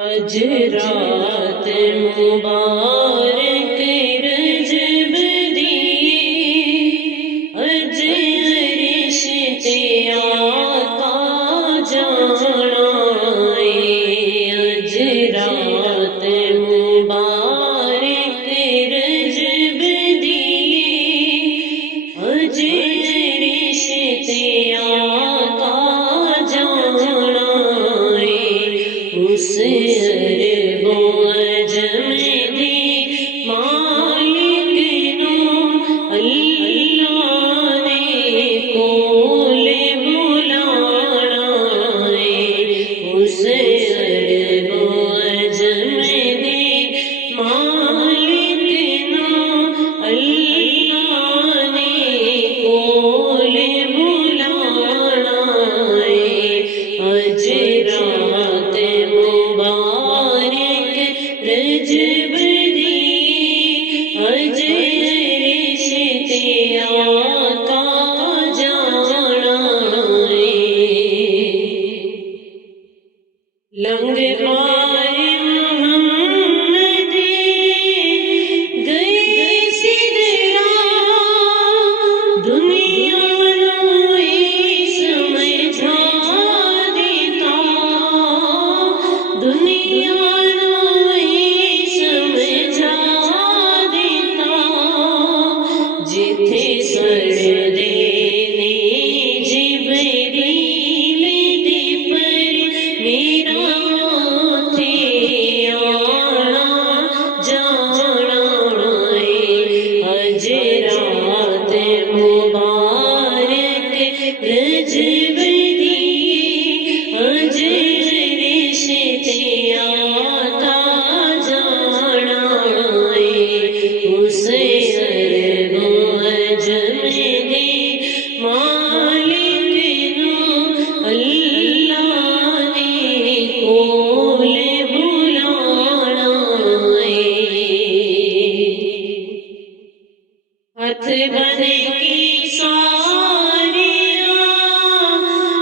اج رات مبارک رجب دی، اج عرش تے آقا جانا اے، اج رات مبارک رجب دی، اج عرش تے آقا جانا اے، اس عرب و عجم دی مالک نو اللہ نے کول بلانا اے، اس عرب و عجم دی مالک نو اللہ نے کول بلانا اے، اج رات مبارک رجب دی، اج عرش تے آقا جانا اے، لنگ پائے محمد گئے سدرا، دنیا نو سمجھا دیتا، دنیا نو سمجھا دیتا، جتھے سڑدے نے جبریل دے پر میرا اوتھے آنا جانا اے، اج رات مبارک رجب دی، اج عرش تے آقا جانا اے، اس عرب و عجم دی مالک نو اللہ نے کول بلانا اے، ہاتھ بن کی ساریاں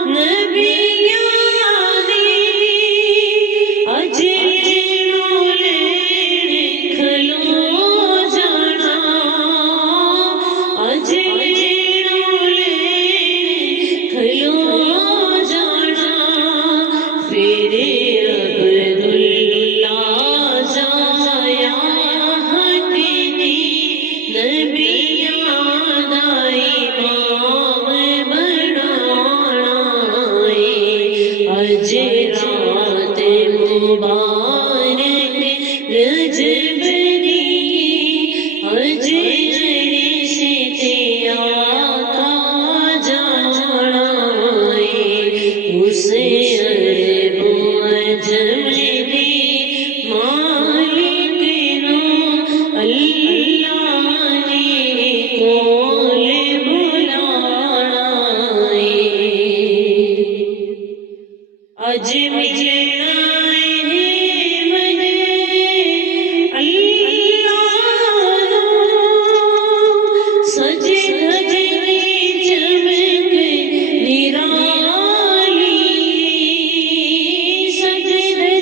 نبیاں دی، اج لینو لین کھلو جانا، اج لینو لین کھلو جانا، پھر عبداللہ جایا ہٹنی، نبیاں دا امام بنانا اے، اج رات مبارک رجب دی، اج عرش تے آقا جانا اے، اس عرب و عجم دی مالک نو اللہ نے کول بلانا اے، اج ملنا ہے من اللہ نو، سج دھج دی چمک نرالی، سج دھج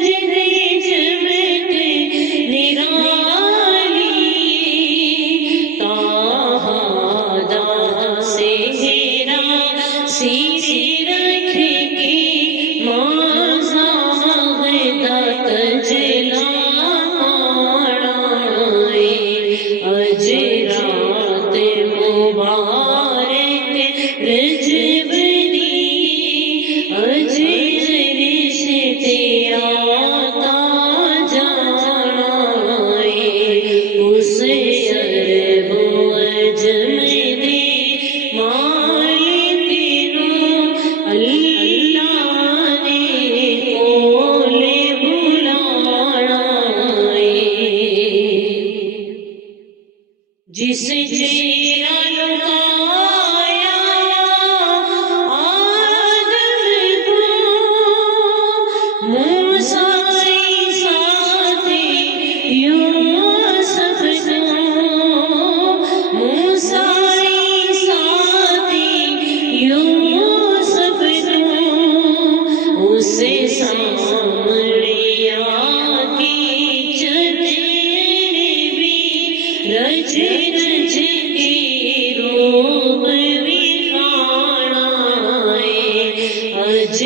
रज के रूप दिखाना है, अज